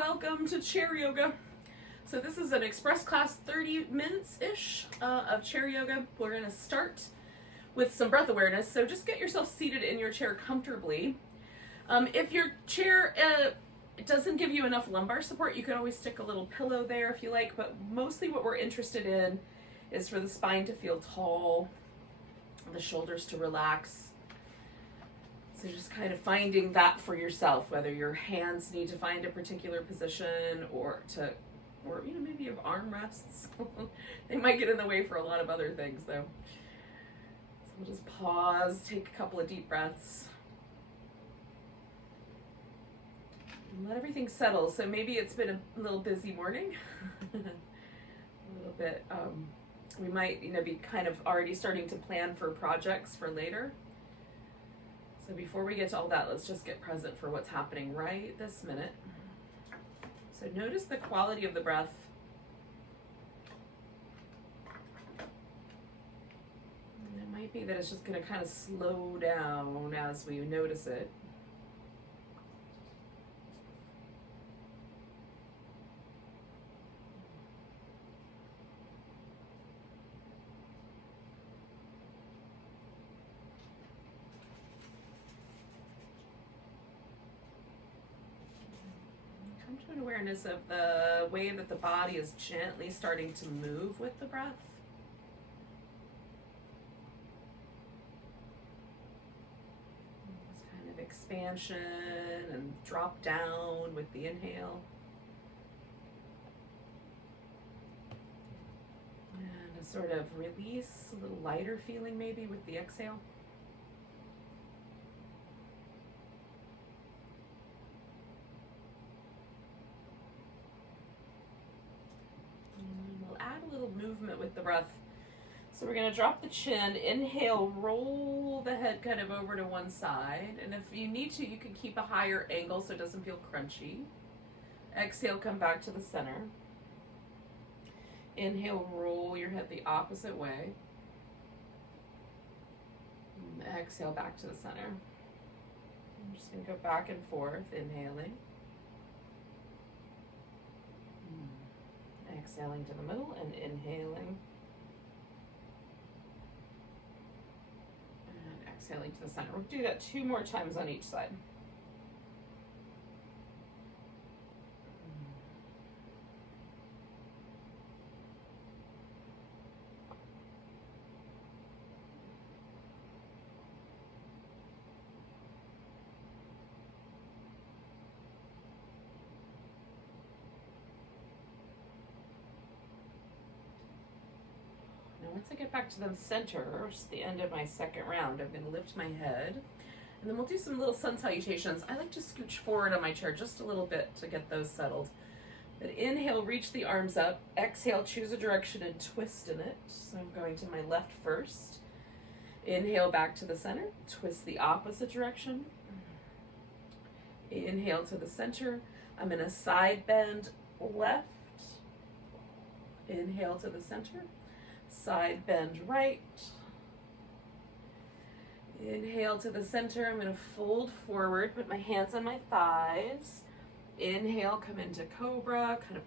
welcome to chair yoga. So this is an express class, 30 minutes-ish of chair yoga. We're gonna start with some breath awareness. So just get yourself seated in your chair comfortably. If your chair it doesn't give you enough lumbar support, you can always stick a little pillow there if you like, but mostly what we're interested in is for the spine to feel tall, the shoulders to relax. So just kind of finding that for yourself, whether your hands need to find a particular position or maybe you have arm rests. They might get in the way for a lot of other things though. So we'll just pause, take a couple of deep breaths. And let everything settle. So maybe it's been a little busy morning. A little bit, we might be kind of already starting to plan for projects for later. So before we get to all that, let's just get present for what's happening right this minute. So notice the quality of the breath. And it might be that it's just going to kind of slow down as we notice it. Come to an awareness of the way that the body is gently starting to move with the breath. This kind of expansion and drop down with the inhale. And a sort of release, a little lighter feeling maybe with the exhale. Movement with the breath. So we're going to drop the chin, inhale, roll the head kind of over to one side, and if you need to, you can keep a higher angle so it doesn't feel crunchy. Exhale, come back to the center. Inhale, roll your head the opposite way. And exhale, back to the center. I'm just going to go back and forth, inhaling. Exhaling to the middle and inhaling. And exhaling to the center. We'll do that 2 more times on each side. Once I get back to the center, which is the end of my second round, I'm going to lift my head, and then we'll do some little sun salutations. I like to scooch forward on my chair just a little bit to get those settled. But inhale, reach the arms up. Exhale, choose a direction and twist in it. So I'm going to my left first. Inhale, back to the center. Twist the opposite direction. Inhale to the center. I'm in a side bend left. Inhale to the center. Side bend right. Inhale to the center. I'm going to fold forward, put my hands on my thighs. Inhale, come into cobra, kind of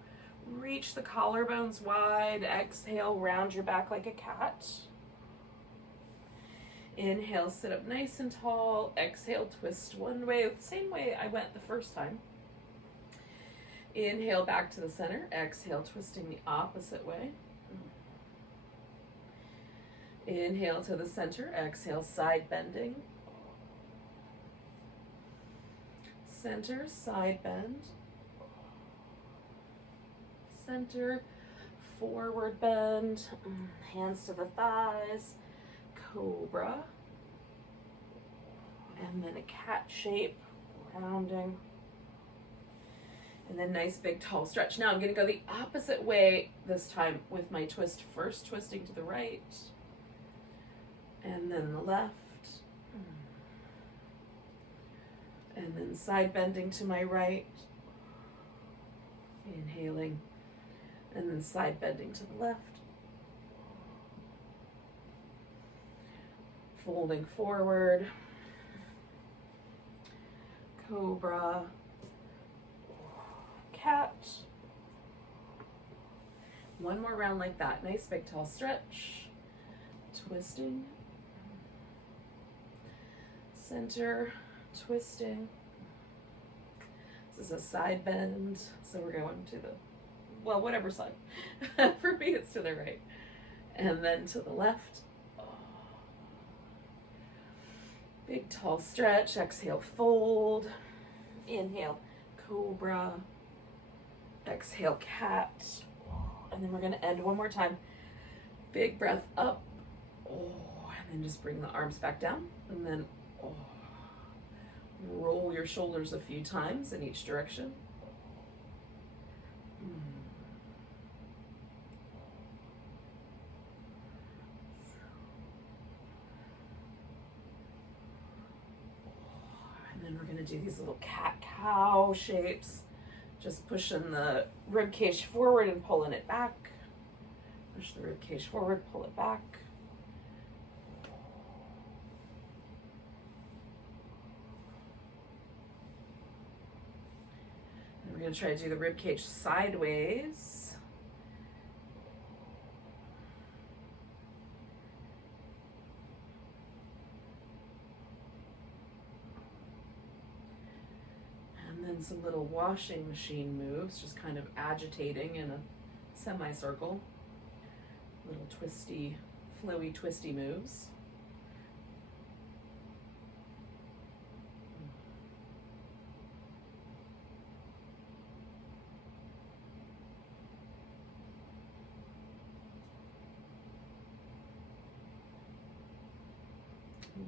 reach the collarbones wide. Exhale, round your back like a cat. Inhale, sit up nice and tall. Exhale, twist one way, the same way I went the first time. Inhale, back to the center. Exhale, twisting the opposite way. Inhale to the center, exhale, side bending. Center, side bend. Center, forward bend. Hands to the thighs. Cobra. And then a cat shape, rounding. And then nice big tall stretch. Now I'm going to go the opposite way this time with my twist. First twisting to the right. And then the left, and then side bending to my right, inhaling, and then side bending to the left, folding forward, cobra, cat One more round like that. Nice big tall stretch. Twisting. Center, twisting. This is a side bend, so we're going to the, well, whatever side. For me, it's to the right. And then to the left. Oh. Big tall stretch. Exhale, fold. Inhale, cobra. Exhale, cat. And then we're going to end one more time. Big breath up. Oh, and then just bring the arms back down. And then roll your shoulders a few times in each direction. And then we're going to do these little cat-cow shapes. Just pushing the rib cage forward and pulling it back. Push the rib cage forward, pull it back. We're going to try to do the rib cage sideways. And then some little washing machine moves, just kind of agitating in a semicircle. Little twisty, flowy, twisty moves.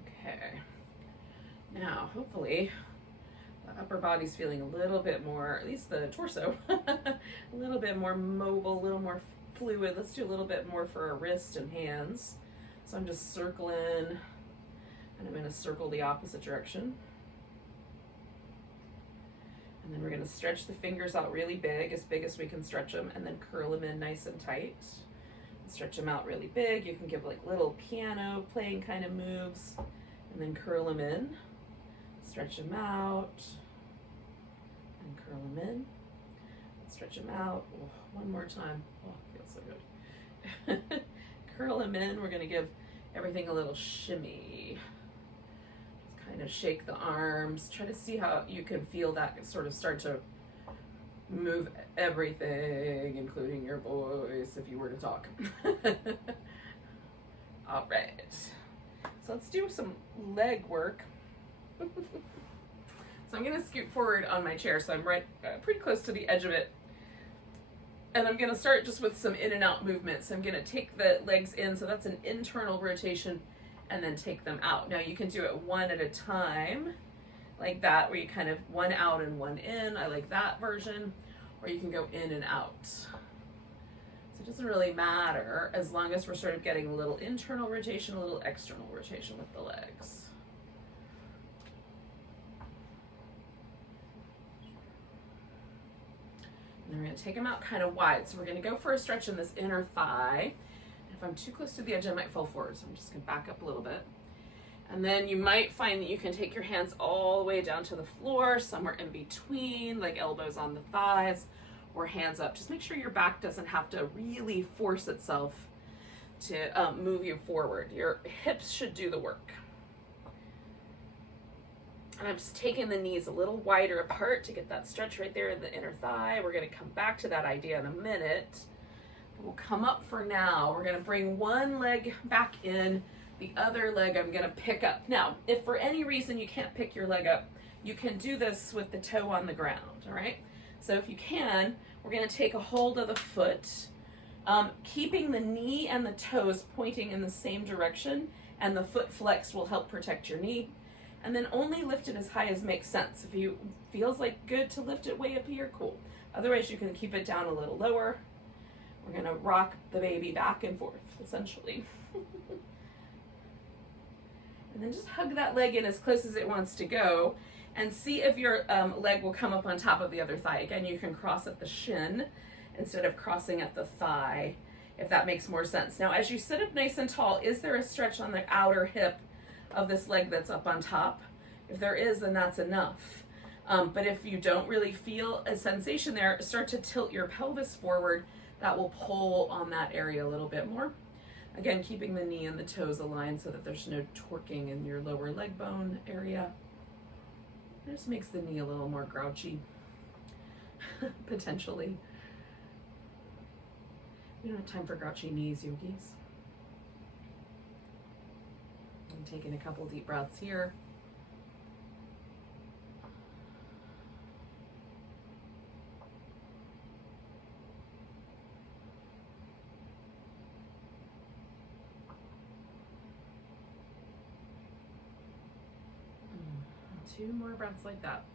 Okay, now hopefully the upper body's feeling a little bit more, at least the torso, a little bit more mobile, a little more fluid. Let's do a little bit more for our wrist and hands. So I'm just circling, and I'm going to circle the opposite direction. And then we're going to stretch the fingers out really big as we can stretch them, and then curl them in nice and tight. Stretch them out really big. You can give like little piano playing kind of moves, and then curl them in. Stretch them out, and curl them in. Stretch them out. Oh, one more time. Oh, feels so good. Curl them in. We're going to give everything a little shimmy. Just kind of shake the arms. Try to see how you can feel that sort of start to move everything, including your voice, if you were to talk. All right. So let's do some leg work. So I'm going to scoot forward on my chair, so I'm pretty close to the edge of it. And I'm going to start just with some in and out movements. So I'm going to take the legs in, so that's an internal rotation, and then take them out. Now you can do it one at a time, like that, where you kind of one out and one in. I like that version. Or you can go in and out. So it doesn't really matter as long as we're sort of getting a little internal rotation, a little external rotation with the legs. And then we're going to take them out kind of wide. So we're going to go for a stretch in this inner thigh. If I'm too close to the edge, I might fall forward. So I'm just going to back up a little bit. And then you might find that you can take your hands all the way down to the floor, somewhere in between, like elbows on the thighs or hands up. Just make sure your back doesn't have to really force itself to move you forward. Your hips should do the work. And I'm just taking the knees a little wider apart to get that stretch right there in the inner thigh. We're going to come back to that idea in a minute. We'll come up for now. We're going to bring one leg back in. The other leg I'm going to pick up. Now, if for any reason you can't pick your leg up, you can do this with the toe on the ground, all right? So if you can, we're going to take a hold of the foot, keeping the knee and the toes pointing in the same direction, and the foot flex will help protect your knee. And then only lift it as high as makes sense. If you feels like good to lift it way up here, cool. Otherwise, you can keep it down a little lower. We're going to rock the baby back and forth, essentially. And then just hug that leg in as close as it wants to go, and see if your leg will come up on top of the other thigh. Again, you can cross at the shin instead of crossing at the thigh, if that makes more sense. Now, as you sit up nice and tall, is there a stretch on the outer hip of this leg that's up on top? If there is, then that's enough. But if you don't really feel a sensation there, start to tilt your pelvis forward. that will pull on that area a little bit more. Again, keeping the knee and the toes aligned so that there's no torquing in your lower leg bone area. It just makes the knee a little more grouchy, potentially. We don't have time for grouchy knees, yogis. I'm taking a couple deep breaths here. Two more breaths like that.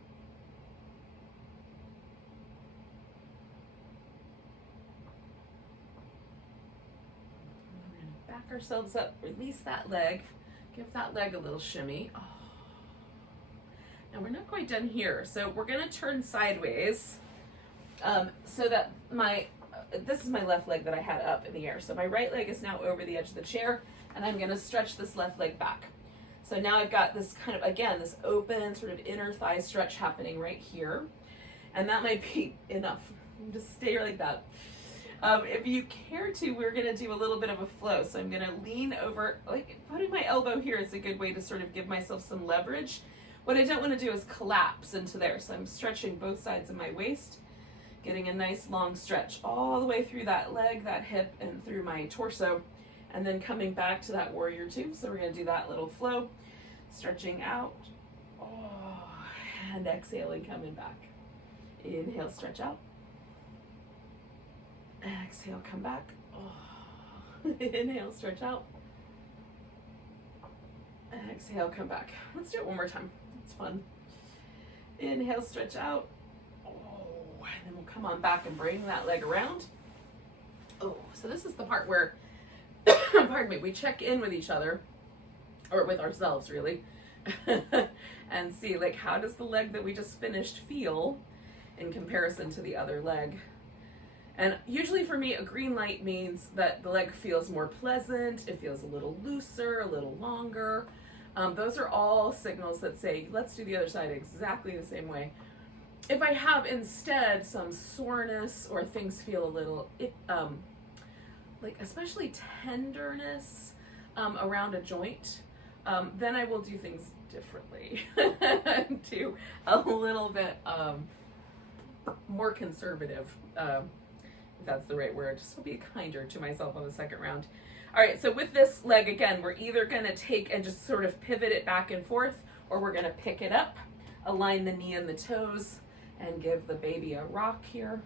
We're going to back ourselves up, release that leg, give that leg a little shimmy. Oh. Now we're not quite done here, so we're going to turn sideways so that this is my left leg that I had up in the air. So my right leg is now over the edge of the chair, and I'm going to stretch this left leg back. So now I've got this kind of, again, this open sort of inner thigh stretch happening right here. And that might be enough. Just stay like that. If you care to, we're gonna do a little bit of a flow. So I'm gonna lean over, like putting my elbow here is a good way to sort of give myself some leverage. What I don't wanna do is collapse into there. So I'm stretching both sides of my waist, getting a nice long stretch all the way through that leg, that hip, and through my torso. And then coming back to that warrior two. So we're gonna do that little flow, stretching out, and exhaling, coming back. Inhale, stretch out. Exhale, come back. Inhale, stretch out. Exhale, come back. Let's do it one more time. It's fun. Inhale, stretch out. And then we'll come on back and bring that leg around. So this is the part where pardon me, we check in with each other, or with ourselves really, and see like how does the leg that we just finished feel in comparison to the other leg. And usually for me, a green light means that the leg feels more pleasant, it feels a little looser, a little longer. Those are all signals that say, let's do the other side exactly the same way. If I have instead some soreness or things feel a little, like especially tenderness around a joint, then I will do things differently. Do a little bit more conservative, if that's the right word. Just to be kinder to myself on the second round. All right, so with this leg, again, we're either gonna take and just sort of pivot it back and forth, or we're gonna pick it up, align the knee and the toes, and give the baby a rock here.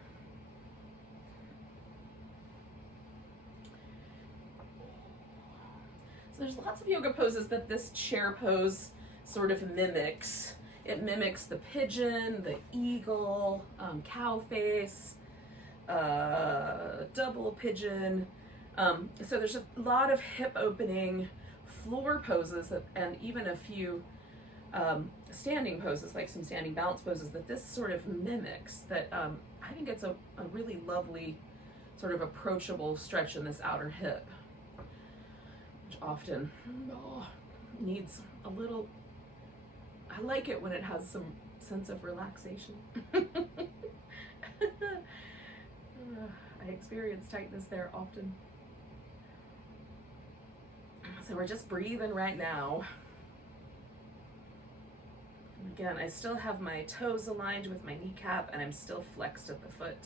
So there's lots of yoga poses that this chair pose sort of mimics. It mimics the pigeon, the eagle, cow face, double pigeon. So there's a lot of hip opening floor poses and even a few standing poses, like some standing balance poses that this sort of mimics, that I think it's a really lovely sort of approachable stretch in this outer hip, which often needs a little, I like it when it has some sense of relaxation. I experience tightness there often. So we're just breathing right now. And again, I still have my toes aligned with my kneecap and I'm still flexed at the foot.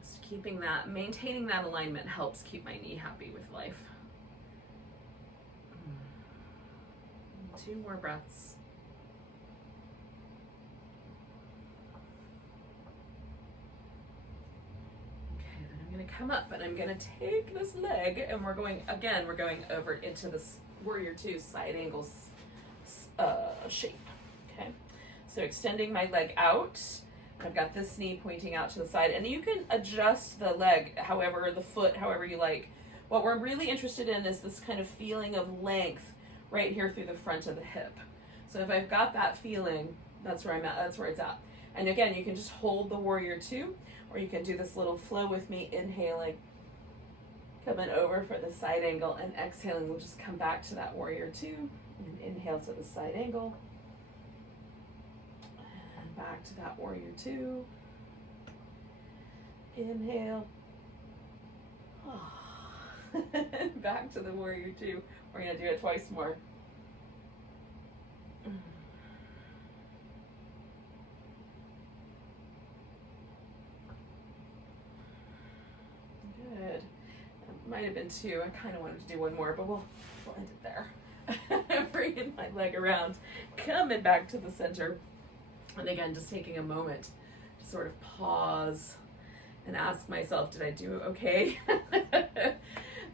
Just keeping that, maintaining that alignment helps keep my knee happy with life. 2 more breaths. Okay, then I'm going to come up and I'm going to take this leg and we're going over into this warrior two side angles shape. Okay, so extending my leg out. I've got this knee pointing out to the side, and you can adjust the leg however, the foot however you like. What we're really interested in is this kind of feeling of length right here through the front of the hip. So if I've got that feeling, that's where I'm at, that's where it's at. And again, you can just hold the warrior two, or you can do this little flow with me, inhaling, coming over for the side angle, and exhaling, we'll just come back to that warrior two, and inhale to the side angle, and back to that warrior two, inhale, Back to the warrior two. We're gonna do it twice more. Good. It might have been two. I kind of wanted to do one more, but we'll end it there. Bringing my leg around, coming back to the center. And again, just taking a moment to sort of pause and ask myself, did I do okay?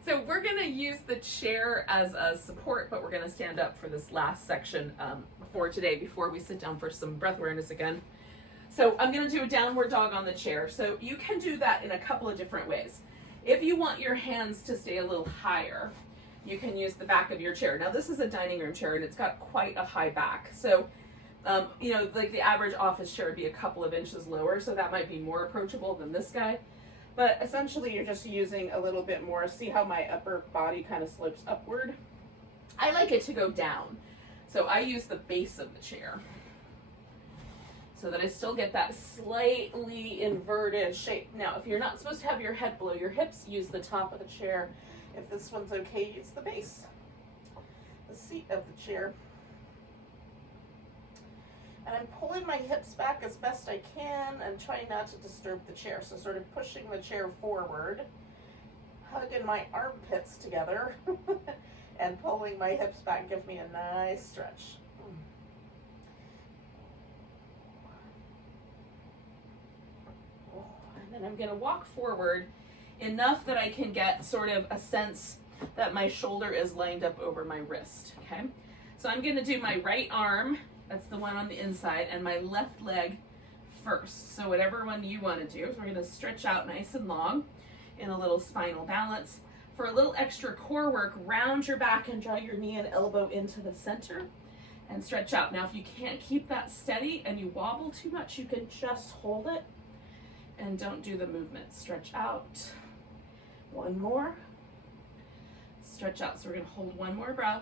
So we're gonna use the chair as a support, but we're gonna stand up for this last section for today before we sit down for some breath awareness again. So I'm gonna do a downward dog on the chair. So you can do that in a couple of different ways. If you want your hands to stay a little higher, you can use the back of your chair. Now this is a dining room chair and it's got quite a high back. So, you know, like the average office chair would be a couple of inches lower, so that might be more approachable than this guy. But essentially you're just using a little bit more. See how my upper body kind of slopes upward? I like it to go down. So I use the base of the chair so that I still get that slightly inverted shape. Now, if you're not supposed to have your head below your hips, use the top of the chair. If this one's okay, use the base, the seat of the chair. And I'm pulling my hips back as best I can and trying not to disturb the chair. So sort of pushing the chair forward, hugging my armpits together, and pulling my hips back. Give me a nice stretch. And then I'm gonna walk forward enough that I can get sort of a sense that my shoulder is lined up over my wrist, okay? So I'm gonna do my right arm, that's the one on the inside, and my left leg first. So whatever one you wanna do, so we're gonna stretch out nice and long in a little spinal balance. For a little extra core work, round your back and draw your knee and elbow into the center and stretch out. Now if you can't keep that steady and you wobble too much, you can just hold it and don't do the movement. Stretch out. One more. Stretch out. So we're gonna hold one more breath.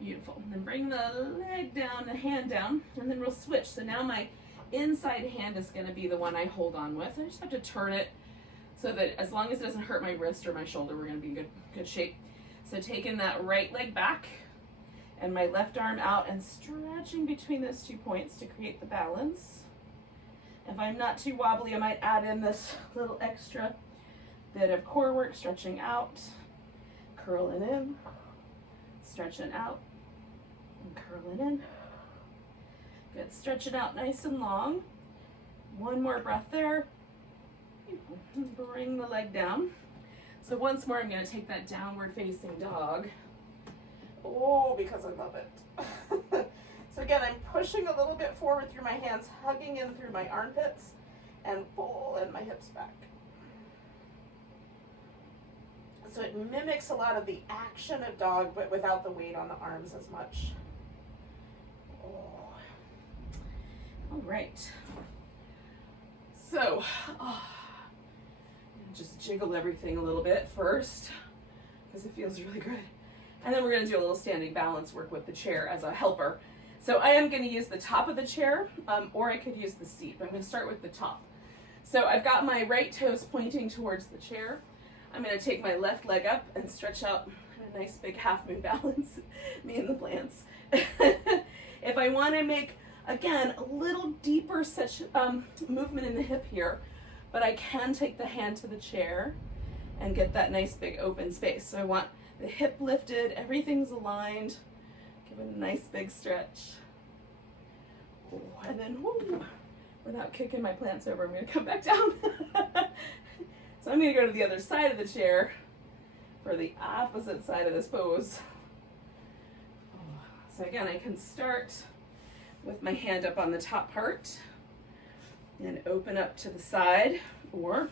Beautiful. And then bring the leg down, the hand down, and then we'll switch. So now my inside hand is gonna be the one I hold on with. I just have to turn it so that as long as it doesn't hurt my wrist or my shoulder, we're gonna be in good shape. So taking that right leg back and my left arm out and stretching between those 2 points to create the balance. If I'm not too wobbly, I might add in this little extra bit of core work, stretching out, curling in, stretching out, and curling in. Good, stretching out nice and long. One more breath there. Bring the leg down. So once more, I'm gonna take that downward facing dog. Oh, because I love it. So again, I'm pushing a little bit forward through my hands, hugging in through my armpits, and pulling my hips back. So it mimics a lot of the action of dog, but without the weight on the arms as much. Oh. All right. So, just jiggle everything a little bit first, because it feels really good. And then we're gonna do a little standing balance work with the chair as a helper. So I am going to use the top of the chair, or I could use the seat, but I'm going to start with the top. So I've got my right toes pointing towards the chair. I'm going to take my left leg up and stretch out a nice big half moon balance, me and the plants. If I want to make, again, a little deeper movement in the hip here, but I can take the hand to the chair and get that nice big open space. So I want the hip lifted, everything's aligned. Give it a nice big stretch. And then, without kicking my plants over, I'm going to come back down. So I'm going to go to the other side of the chair for the opposite side of this pose. So again, I can start with my hand up on the top part and open up to the side, or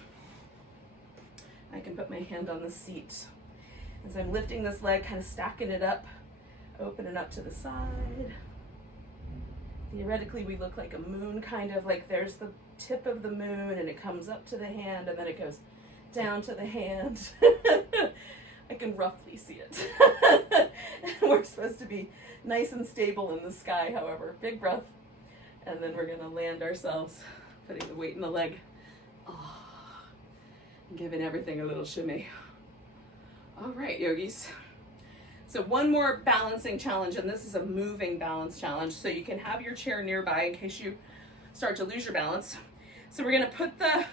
I can put my hand on the seat. As I'm lifting this leg, kind of stacking it up, opening up to the side. Theoretically, we look like a moon, kind of like there's the tip of the moon and it comes up to the hand and then it goes down to the hand. I can roughly see it. We're supposed to be nice and stable in the sky, however. Big breath. And then we're gonna land ourselves, putting the weight in the leg. Oh. Giving everything a little shimmy. All right, yogis. So one more balancing challenge, and this is a moving balance challenge, so you can have your chair nearby in case you start to lose your balance. So we're gonna put the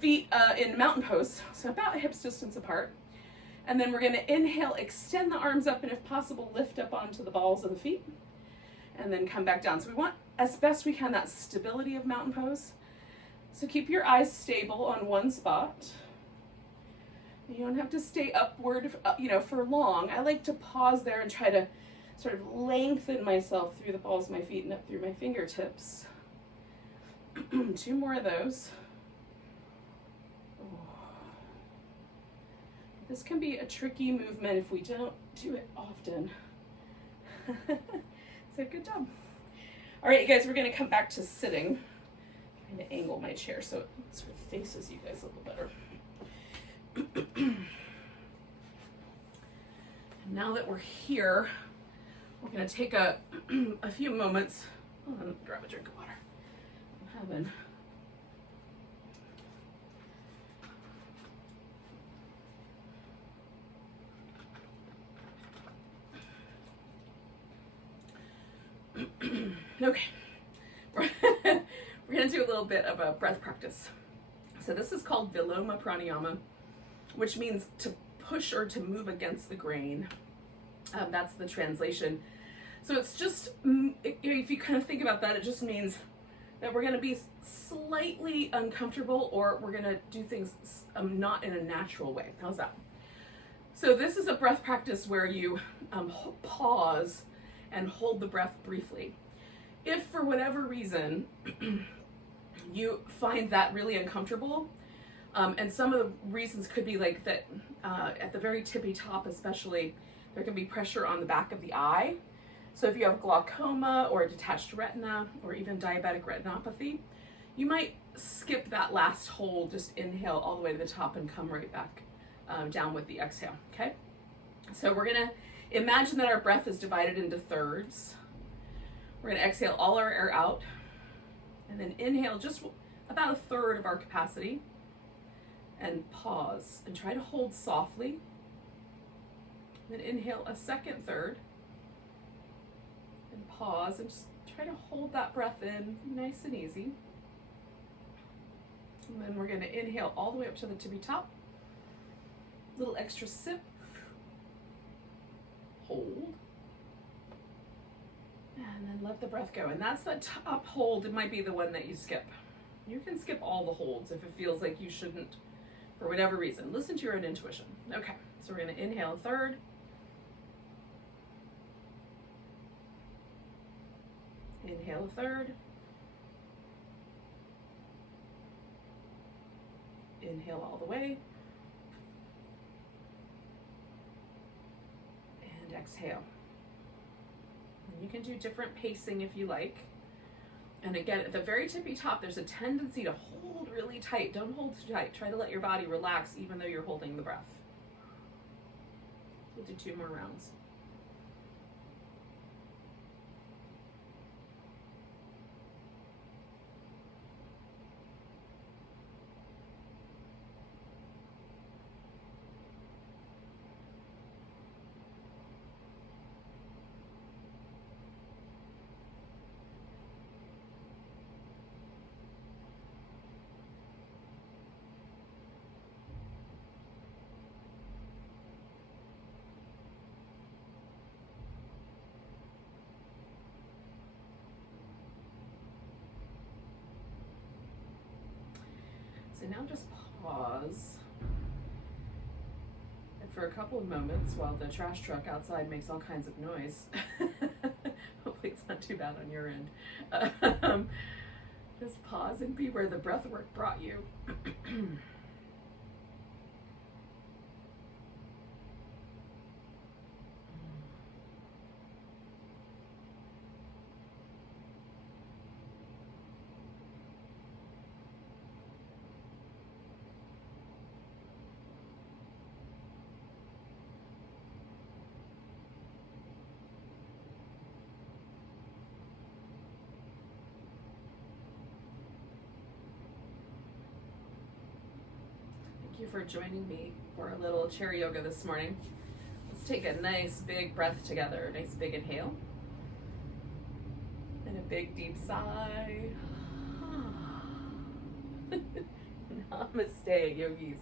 feet in mountain pose, so about hips distance apart. And then we're gonna inhale, extend the arms up, and if possible, lift up onto the balls of the feet, and then come back down. So we want, as best we can, that stability of mountain pose. So keep your eyes stable on one spot. You don't have to stay upward, for long. I like to pause there and try to sort of lengthen myself through the balls of my feet and up through my fingertips. 2 more of those. This can be a tricky movement if we don't do it often. So good job. All right, you guys, we're gonna come back to sitting. I'm trying to angle my chair so it sort of faces you guys a little better. And now that we're here, we're gonna take a few moments. Hold on, grab a drink of water. I'm having okay, we're gonna do a little bit of a breath practice. So this is called Viloma Pranayama, which means to push or to move against the grain. That's the translation. So it's just, if you kind of think about that, it just means that we're gonna be slightly uncomfortable, or we're gonna do things not in a natural way. How's that? So this is a breath practice where you pause and hold the breath briefly. If for whatever reason you find that really uncomfortable, and some of the reasons could be like that at the very tippy top especially, there can be pressure on the back of the eye. So if you have glaucoma or a detached retina or even diabetic retinopathy, you might skip that last hold, just inhale all the way to the top and come right back down with the exhale, okay? So we're gonna imagine that our breath is divided into thirds. We're gonna exhale all our air out, and then inhale just about a third of our capacity, and pause, and try to hold softly. Then inhale a second third, and pause, and just try to hold that breath in nice and easy. And then we're gonna inhale all the way up to the tippy top. Little extra sip. Hold. And then let the breath go. And that's the top hold. It might be the one that you skip. You can skip all the holds if it feels like you shouldn't for whatever reason. Listen to your own intuition. Okay, so we're gonna inhale a third. Inhale a third. Inhale all the way. And exhale. And you can do different pacing if you like. And again, at the very tippy top, there's a tendency to hold really tight. Don't hold too tight. Try to let your body relax even though you're holding the breath. We'll do 2 more rounds. So now just pause, and for a couple of moments while the trash truck outside makes all kinds of noise, hopefully it's not too bad on your end, just pause and be where the breath work brought you. Thank you for joining me for a little chair yoga this morning. Let's take a nice big breath together. Nice big inhale. And a big deep sigh. Namaste, yogis.